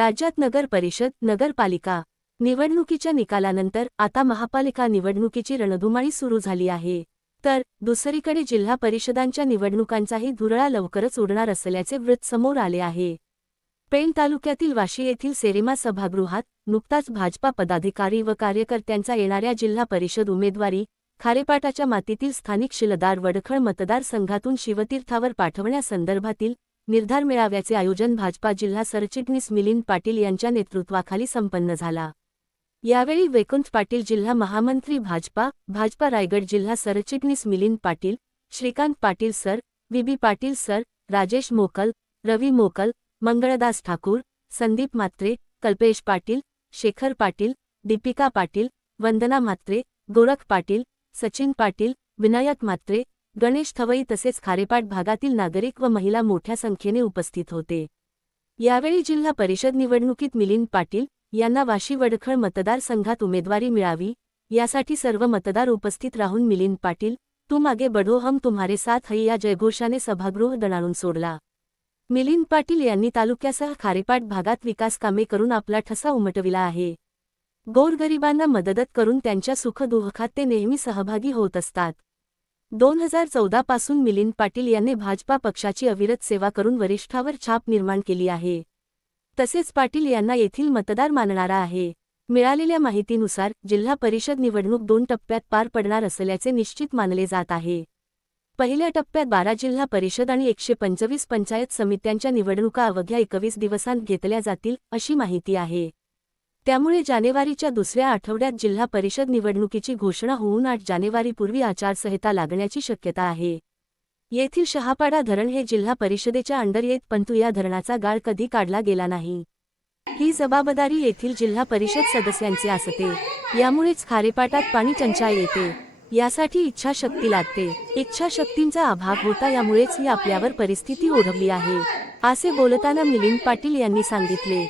राज्यात नगर परिषद, नगरपालिका निवडणुकीच्या निकालानंतर आता महापालिका निवडणुकीची रणधुमाळी सुरू झाली आहे. तर दुसरीकडे जिल्हा परिषदांच्या निवडणुकांचाही धुरळा लवकरच उडणार असल्याचे वृत्त समोर आले आहे. पेण तालुक्यातील वाशी येथील सेरेमा सभागृहात नुकताच भाजपा पदाधिकारी व कार्यकर्त्यांचा येणाऱ्या जिल्हा परिषद उमेदवारी खारेपाटाच्या मातीतील स्थानिक शिलदार वडखळ मतदारसंघातून शिवतीर्थावर पाठवण्यासंदर्भातील निर्धार मेळाव्याचे आयोजन भाजपा जिल्हा सरचिटणीस मिलिंद पाटील यांच्या नेतृत्वाखाली संपन्न झाला. यावेळी वैकुंठ पाटील जिल्हा महामंत्री भाजपा रायगड जिल्हा सरचिटणीस Milind Patil, Shrikant Patil sir, V Patil sir, Rajesh Mokal, Ravi मोकल, मंगळदास ठाकूर, संदीप म्हात्रे, कल्पेश पाटील, शेखर पाटील, दीपिका पाटील, वंदना म्हात्रे, गोरख पाटील, सचिन पाटील, विनायक म्हात्रे, गणेश थवई तसेच खारेपाट भागातील नागरिक व महिला मोठ्या संख्येने उपस्थित होते. यावेळी जिल्हा परिषद निवडणुकीत मिलिंद पाटील यांना वाशी वडखळ मतदारसंघात उमेदवारी मिळावी यासाठी सर्व मतदार उपस्थित राहून मिलिंद पाटील तुम आगे बढो हम तुम्हारे साथ है या जयघोषाने सभागृह दणाणून सोडला. मिलिंद पाटील यांनी तालुक्यासह खारेपाट भागात विकास कामे करून आपला ठसा उमटविला आहे. गोरगरिबांना मदत करून त्यांच्या सुखदुःखात ते नेहमी सहभागी होत असतात. 2014 पासून मिलिंद पाटील यांनी भाजपा पक्षाची अविरत सेवा करून वरिष्ठावर छाप निर्माण केली आहे. तसेच पाटील यांना येथील मतदार मानणारा आहे. मिळालेल्या माहितीनुसार जिल्हा परिषद निवडणूक 2 टप्प्यात पार पडणार असल्याचे निश्चित मानले जात आहे. पहिल्या टप्प्यात 12 जिल्हा परिषद आणि 125 पंचायत समित्यांच्या निवडणुका अवघ्या 21 दिवसांत घेतल्या जातील अशी माहिती आहे. त्यामुळे जानेवारीच्या दुसऱ्या आठवड्यात जिल्हा परिषद निवडणुकीची घोषणा होऊन 8 जानेवारीपूर्वी आचारसंहिता लागण्याची शक्यता आहे. येथील शहापाडा धरण हे जिल्हा परिषदेच्या अंडर येत परंतु या धरणाचा गाळ कधी काढला गेला नाही. ही जबाबदारी येथील जिल्हा परिषद सदस्यांची असते. यामुळेच खारेपाटात पाणी टंचाई येते. यासाठी इच्छाशक्ती लागते. इच्छाशक्तींचा अभाव होता यामुळेच ही आपल्यावर परिस्थिती ओढवली आहे असे बोलताना मिलिंद पाटील यांनी सांगितले.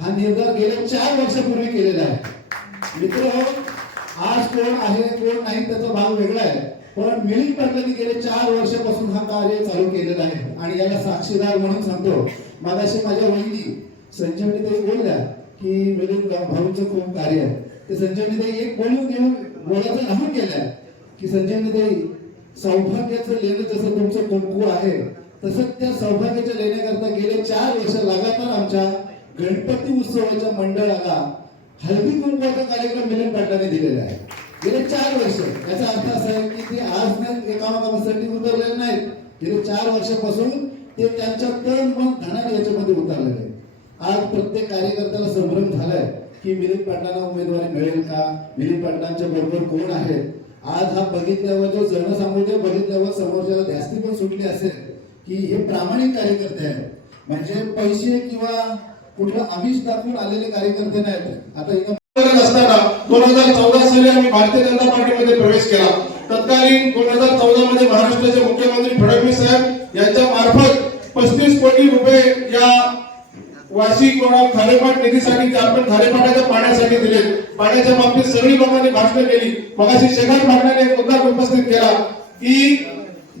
हा निर्धार गेल्या 4 वर्षापूर्वी केलेला आहे. मित्र, आज कोण आहे कोण नाही त्याचा भाग वेगळा आहे, पण मिलिंद पाटलांनी गेले 4 वर्षापासून हा कार्य चालू केलेला आहे. आणि याला साक्षीदार म्हणून सांगतो, मागाशी माझ्या वहिनी संजीवनीताई बोलल्या की मिलिंद भाऊंचं खूप कार्य आहे. ते संजीवनीताई एक बोलायचं राहून गेल्या की संजीवनीताई सौभाग्याचं लेणं जसं तुमचं कुंकू आहे तसं त्या सौभाग्याच्या लेण्याकरता गेले 4 वर्ष लगातार आमच्या गणपती उत्सवाच्या मंडळाला हळदी कुंकवाचा कार्यक्रम मिलिंद पाटलांनी दिलेला आहे. गेले 4 वर्ष. याचा अर्थ असा आहे की ते आज नाही कामासाठी उतरलेले नाहीत. गेले 4 वर्षापासून ते त्यांच्या तन मन धनाने याच्यामध्ये उतरलेले आहेत. आज प्रत्येक कार्यकर्त्याला संभ्रम झालाय की मिलिंद पाटलांना उमेदवारी मिळेल का, मिलिंद पाटलांच्या बरोबर कोण आहे. आज हा बघितल्यावर जो जनसामुदाय बघितल्यावर समोरच्याला ध्यास्ती पण सुटली असेल की हे प्रामाणिक कार्यकर्ते आहेत. म्हणजे पैसे किंवा कुठलं आमिष दाखवून आलेले कार्यकर्ते नाहीत. आता असताना 2014 साली आम्ही भारतीय जनता पार्टीमध्ये प्रवेश केला. तत्कालीन 2014 मध्ये महाराष्ट्राचे मुख्यमंत्री फडणवीस साहेब यांच्या मार्फत 35 कोटी रुपये या वाशी खारेपाट निधीसाठी आपण खारेपाटाच्या पाण्यासाठी दिले. पाण्याच्या बाबतीत सगळी लोकांनी भाषण केली. मगाशी शेखर पाटलांनी एक मुद्दा उपस्थित केला की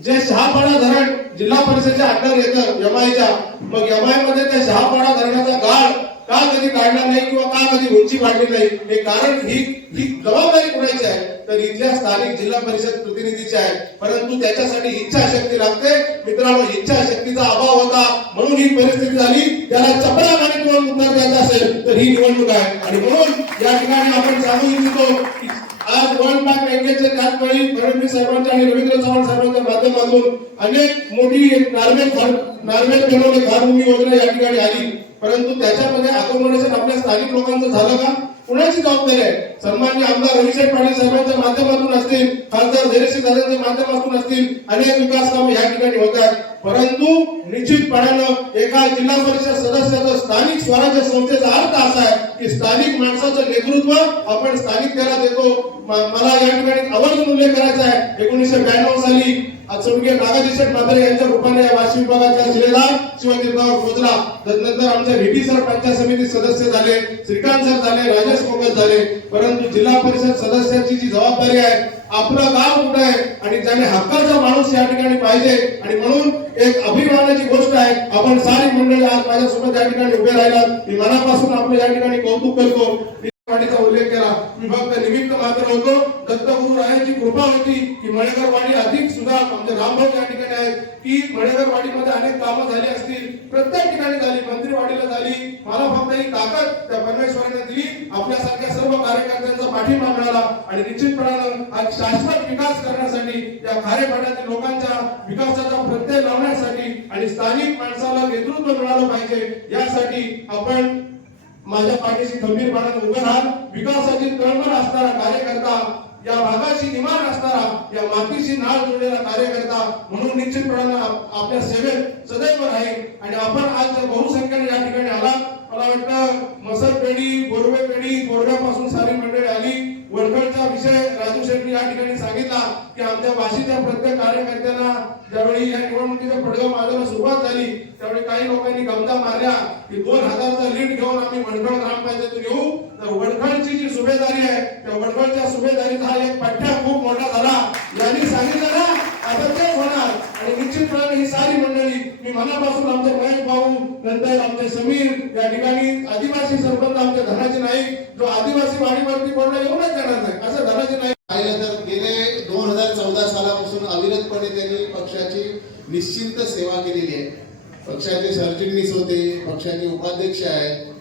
जे शहापाडा धरण जिल्हा परिषदेच्या अंडर येतं यमाईच्या, मग यमाई मध्ये त्या शहापाडा धरणाचा गाळ का कधी काढला नाही किंवा का कधी उंची वाढली नाही, हे कारण ही जबाबदारी कोणाची आहे तर इथल्या स्थानिक जिल्हा परिषद प्रतिनिधीची आहे. परंतु त्याच्यासाठी इच्छाशक्ती लागते. मित्रांनो, इच्छाशक्तीचा अभाव होता म्हणून ही परिस्थिती झाली. त्याला चपळामाने किंवा उत्तर द्यायचं असेल तर ही निवडणूक आहे. आणि म्हणून या ठिकाणी आपण सांगू इच्छितो की आज वर्ल्ड बँक बँकेचे त्याचवेळी फडणवीस साहेबांच्या आणि रवींद्र चव्हाण साहेबांच्या माध्यमातून अनेक मोठी नार्वेल बनवणे घरभूमी योजना या ठिकाणी आली. परंतु त्याच्यामध्ये अकोमोडेशन आपल्या स्थानिक लोकांचं झालं का, कुणाची जबाबदारी आहे. सन्माननीय आमदार रविशेठ पाटील साहेबांच्या माध्यमातून असतील, खासदार धैर्यशील दादांच्या माध्यमातून असतील, अनेक विकास कामे या ठिकाणी होत आहेत. परंतु निश्चितपणानं एका जिल्हा परिषद सदस्याचं स्थानिक स्वराज्य संस्थेचा अर्थ असा आहे की स्थानिक माणसाचं नेतृत्व आपण स्थानिक त्याला देतो. मला या ठिकाणी आवर्जून उल्लेख करायचा आहे 1992 साली स्वर्गीय नागाजी शेठ म्हात्रे यांच्या रूपाने या वाशी विभागाचा शिलेदार शिवतीर्थावर पोहोचला. तदनंतर आमचे व्हीपी सर पंचायत समिती सदस्य झाले, श्रीकांत सर झाले, राजेश मोगल झाले. परंतु जिल्हा परिषद सदस्याची जी जबाबदारी आहे, आपलं गाव कुठं आहे आणि ज्याने हक्काचा माणूस या ठिकाणी पाहिजे, आणि म्हणून एक अभिमानाची गोष्ट आहे आपण सारी मंडळी आज माझ्यासोबत या ठिकाणी उभे राहिलात. मी मनापासून आपलं या ठिकाणी कौतुक करतो. वाडीचा उल्लेख केला. मी फक्त निमित्त मात्र होतो. दत्तगुरु रायांची कृपा होती की मळेकर वाडी अधिक सुद्धा आमचे रामभाऊ या ठिकाणी आहेत की मळेकर वाडीमध्ये अनेक कामं झाली असतील, प्रत्येक ठिकाणी झाली, मंत्रीवाडीला झाली. मला फक्त ही ताकद त्या परमेश्वराने दिली, आपल्यासारख्या सर्व कार्यकर्त्यांचा पाठिंबा मिळाला आणि निश्चितपणानं आज शाश्वत विकास करण्यासाठी या खारेपाड्यातील लोकांच्या विकासाचा प्रत्यय लावण्यासाठी आणि स्थानिक माणसाला नेतृत्व मिळालं पाहिजे यासाठी आपण माझ्या पाठीशी खंबीरपणाने उभे राहा. विकासाची तळमळ असणारा कार्यकर्ता, या भागाशी इमान असणारा, या मातीशी नाळ जोडलेला कार्यकर्ता म्हणून निश्चितपणाने आपल्या सेवेत सदैव राहील. आणि आपण आज बहुसंख्येने या ठिकाणी आला. मला वाटतं मसर पेढी, गोरवे पेढी, गोरव्यापासून सारी मंडळी आली. वडखळचा विषय राजू शेट्टी या ठिकाणी सांगितला की आमच्या वाशीच्या प्रत्येक कार्यकर्त्यांना ज्यावेळी या निवडणुकीच्या पडगाव माजाला सुरुवात झाली त्यावेळी काही लोकांनी गमता मारल्या की 2000चा लीड घेऊन आम्ही वडखळ ग्रामपंचायत येऊ. तर वडखळची जी सुभेदारी आहे त्या वडखळच्या सुभेदारीत हा एक पठ्ठा खूप मोठा झाला. यांनी सांगितलं ना, आता तेच होणार. आणि निश्चितपणे ही सारी मंडळी मी मनापासून आमचे महेश भाऊ, नंतर आमचे समीर, या ठिकाणी आदिवासी सरपंच आमचे धनाजी नाईक, जो आदिवासी वाडीवरती कोणाला येऊनच देणार नाही असं धनाजी नाईक. पाहिलं तर गेले 2014 सालापासून अविरतपणे त्यांनी पक्षाची निश्चिंत सेवा केलेली आहे. पक्षाचे सरचिटणीस होते, पक्षाचे उपाध्यक्ष आहेत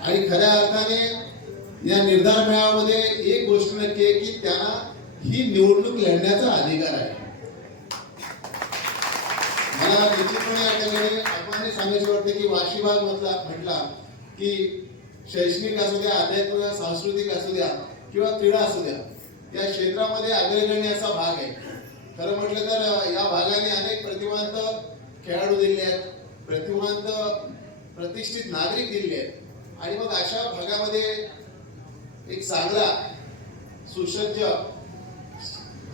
आणि खऱ्या अर्थाने या निर्धार मेळाव्यामध्ये एक गोष्ट नक्की आहे की त्यांना ही निवडणूक लढण्याचा अधिकार आहे. मला निश्चितपणे या ठिकाणी आपण सांगायचं वाटतं की वाशी भाग म्हटला की शैक्षणिक असू द्या, आध्यात्मिक सांस्कृतिक असू द्या किंवा क्रीडा असू द्या, या क्षेत्रामध्ये अग्रगण्य असा भाग आहे. खरं म्हटलं तर या भागाने अनेक प्रतिभावंत खेळाडू दिले आहेत, प्रतिभावंत प्रतिष्ठित नागरिक दिले आहेत. आणि मग अशा भागामध्ये एक चांगला सुसज्ज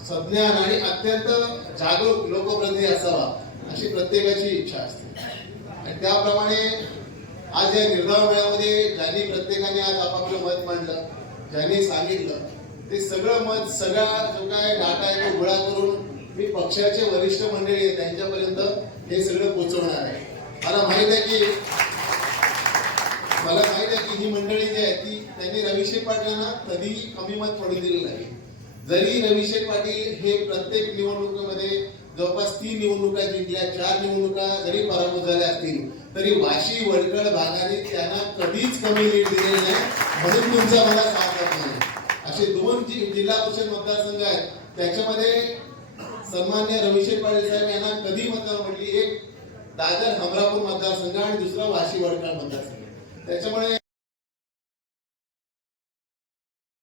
सज्ञान आणि अत्यंत जागरूक लोकप्रतिनिधी असावा अशी प्रत्येकाची इच्छा असते. आणि त्याप्रमाणे आज या निर्धार मेळाव्यामध्ये ज्यांनी प्रत्येकाने आज आपापलं मत मांडलं, ज्यांनी सांगितलं ते सगळं मत, सगळा जो काय डाटा आहे तो गोळा करून मी पक्षाचे वरिष्ठ मंडळी आहेत त्यांच्यापर्यंत हे सगळं पोहोचवणार आहे. मला माहित आहे की ही मंडळी जी आहे ती त्यांनी रविशेठ पाटलांना कधीही कमी मत पडू दिलेलं नाही. जरी रविशेठ पाटील हे प्रत्येक निवडणुकीमध्ये जवळपास 3 निवडणुका जिंकल्या, 4 निवडणुका जरी पराभूत झाल्या असतील तरी वाशी वडखळ भागाने त्यांना कधीच कमी लीड दिलेली नाही. म्हणून तुमचा मला साथ नाही. असे 2 जिल्हा परिषद मतदारसंघ आहेत त्याच्यामध्ये सन्मान्य रविशेठ पाटील साहेब यांना कधी मतदान म्हटली, एक दादर हमरापूर मतदारसंघ आणि दुसरा वाशी वडखळ मतदारसंघ. त्याच्यामुळे